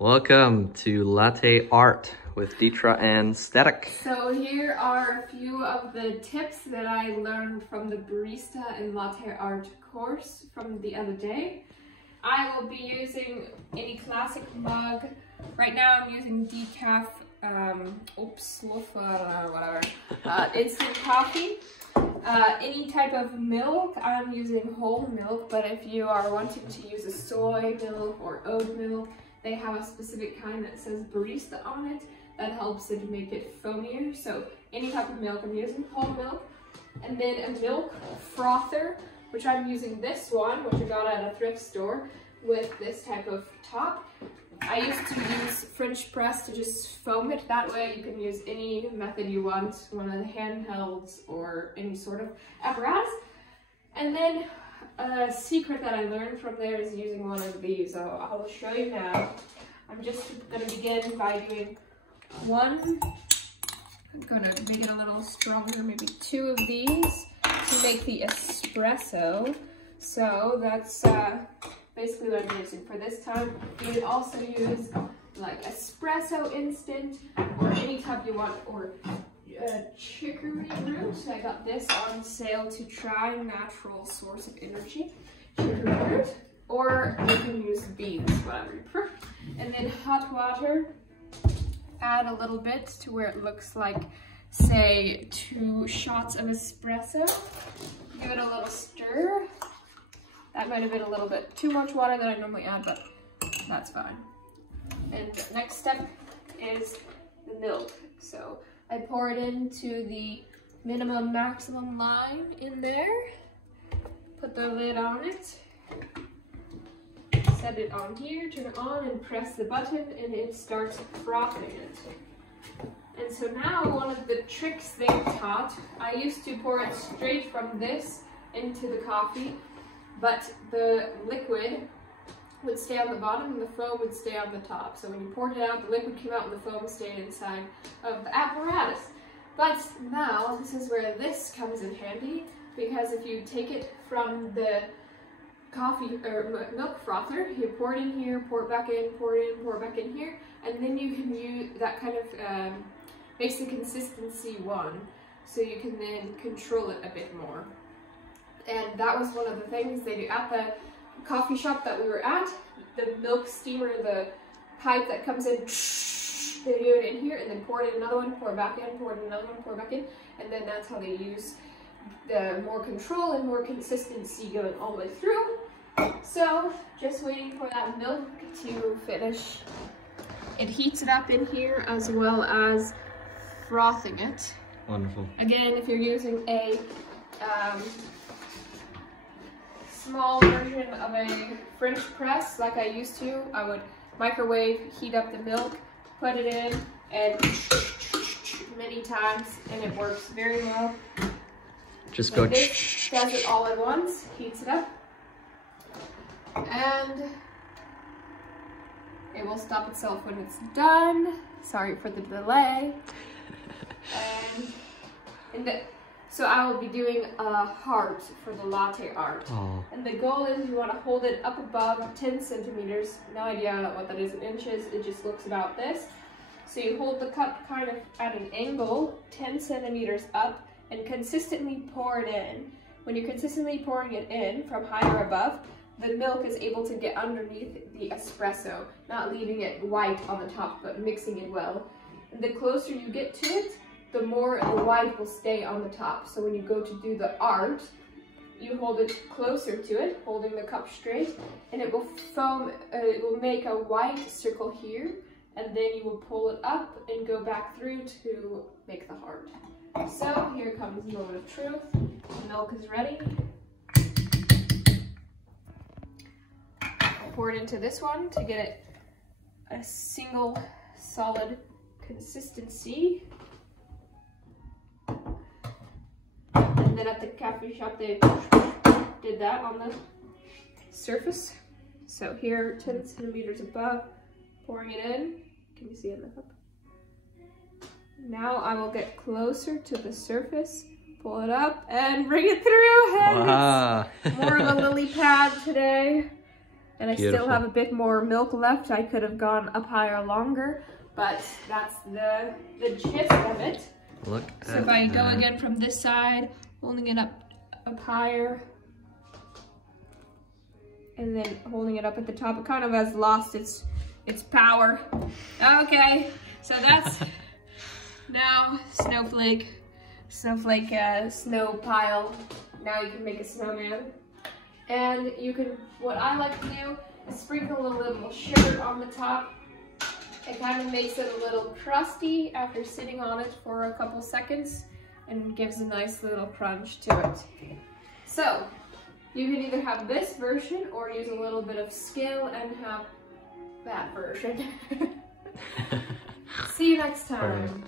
Welcome to Latté Art with Dietra and Static. So here are a few of the tips that I learned from the barista and Latté Art course from the other day. I will be using any classic mug. Right now I'm using decaf, whatever, instant coffee. Any type of milk, I'm using whole milk, but if you are wanting to use a soy milk or oat milk, they have a specific kind that says barista on it that helps it make it foamier. So any type of milk, I'm using whole milk. And then a milk frother, which I'm using this one, which I got at a thrift store with this type of top. I used to use French press to just foam it. That way you can use any method you want, one of the handhelds or any sort of apparatus. And then a secret that I learned from there is using one of these. So I will show you now. I'm just going to begin by doing one. I'm going to make it a little stronger, maybe two of these to make the espresso. So that's basically what I'm using for this time. You can also use like espresso instant or any type you want, or chicory root. I got this on sale to try, natural source of energy. Chicory root, or you can use beans, whatever you prefer. And then hot water. Add a little bit to where it looks like, say, 2 shots of espresso. Give it a little stir. That might have been a little bit too much water than I normally add, but that's fine. And the next step is the milk. So I pour it into the minimum maximum line in there. Put the lid on it. Set it on here, turn it on, and press the button, and it starts frothing it. And so now one of the tricks they taught, I used to pour it straight from this into the coffee, but the liquid would stay on the bottom and the foam would stay on the top. So when you poured it out, the liquid came out and the foam stayed inside of the apparatus. But now, this is where this comes in handy, because if you take it from the coffee or milk frother, you pour it in here, pour it back in, pour it in, pour it back in here, and then you can use that kind of makes the consistency one, so you can then control it a bit more. And that was one of the things they do at the coffee shop that we were at. The milk steamer, the pipe that comes in, they do it in here, and then pour it in another one, pour it back in, pour it in another one, pour it back in, and then that's how they use the more control and more consistency going all the way through. So just waiting for that milk to finish. It heats it up in here as well as frothing it. Wonderful. Again, if you're using a small version of a French press like I used to, I would microwave, heat up the milk, put it in, and many times, and it works very well. Just go. go. This does it all at once, heats it up, and it will stop itself when it's done. Sorry for the delay. So I will be doing a heart for the latte art. Oh. And the goal is you want to hold it up above 10 centimeters. No idea what that is in inches. It just looks about this. So you hold the cup kind of at an angle, 10 centimeters up, and consistently pour it in. When you're consistently pouring it in from high or above, the milk is able to get underneath the espresso, not leaving it white on the top, but mixing it well. And the closer you get to it, the more the white will stay on the top. So when you go to do the art, you hold it closer to it, holding the cup straight, and it will foam, it will make a white circle here, and then you will pull it up and go back through to make the heart. So here comes the moment of truth. The milk is ready. Pour it into this one to get it a single solid consistency. And then at the cafe shop they did that on the surface. So here, 10 centimeters above, pouring it in. Can you see it in the cup? Now I will get closer to the surface, pull it up, and bring it through. And wow. it's more of a lily pad today. And I Beautiful. still have a bit more milk left. I could have gone up higher longer, but that's the gist of it. Look So at if I go that. again from this side, holding it up higher, and then holding it up at the top, it kind of has lost its power. Okay, so that's now snow pile. Now you can make a snowman. And you can, what I like to do is sprinkle a little sugar on the top. It kind of makes it a little crusty after sitting on it for a couple seconds and gives a nice little crunch to it. So, you can either have this version or use a little bit of skill and have that version. See you next time.